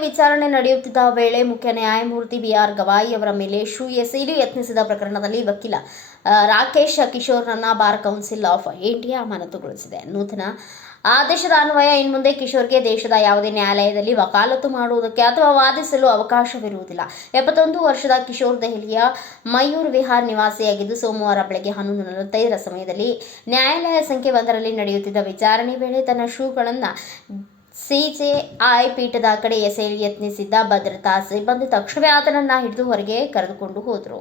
ವಿಚಾರಣೆ ನಡೆಯುತ್ತಿದ್ದ ವೇಳೆ ಮುಖ್ಯ ನ್ಯಾಯಮೂರ್ತಿ ಬಿಆರ್ ಗವಾಯಿ ಅವರ ಮೇಲೆ ಶೂ ಎಸೆಯಲು ಯತ್ನಿಸಿದ ಪ್ರಕರಣದಲ್ಲಿ ವಕೀಲ ರಾಕೇಶ್ ಕಿಶೋರ್ನನ್ನ ಬಾರ್ ಕೌನ್ಸಿಲ್ ಆಫ್ ಇಂಡಿಯಾ ಅಮಾನತುಗೊಳಿಸಿದೆ. ನೂತನ ಆದೇಶದ ಅನ್ವಯ ಇನ್ಮುಂದೆ ಕಿಶೋರ್ಗೆ ದೇಶದ ಯಾವುದೇ ನ್ಯಾಯಾಲಯದಲ್ಲಿ ವಕಾಲತ್ತು ಮಾಡುವುದಕ್ಕೆ ಅಥವಾ ವಾದಿಸಲು ಅವಕಾಶವಿರುವುದಿಲ್ಲ. ಎಪ್ಪತ್ತೊಂದು ವರ್ಷದ ಕಿಶೋರ್ ದೆಹಲಿಯ ಮಯೂರ್ ವಿಹಾರ್ ನಿವಾಸಿಯಾಗಿದ್ದು, ಸೋಮವಾರ ಬೆಳಗ್ಗೆ ಹನ್ನೊಂದು ನಲವತ್ತೈದರ ಸಮಯದಲ್ಲಿ ನ್ಯಾಯಾಲಯ ಸಂಖ್ಯೆ ಒಂದರಲ್ಲಿ ನಡೆಯುತ್ತಿದ್ದ ವಿಚಾರಣೆ ವೇಳೆ ತನ್ನ ಶೂಗಳನ್ನು ಸಿಜೆಐ ಪೀಠದ ಕಡೆ ಎಸೆಯಲು ಯತ್ನಿಸಿದ್ದ ಭದ್ರತಾ ಸಿಬ್ಬಂದಿ ತಕ್ಷಣವೇ ಆತನನ್ನ ಹಿಡಿದು ಹೊರಗೆ ಕರೆದುಕೊಂಡು ಹೋದರು.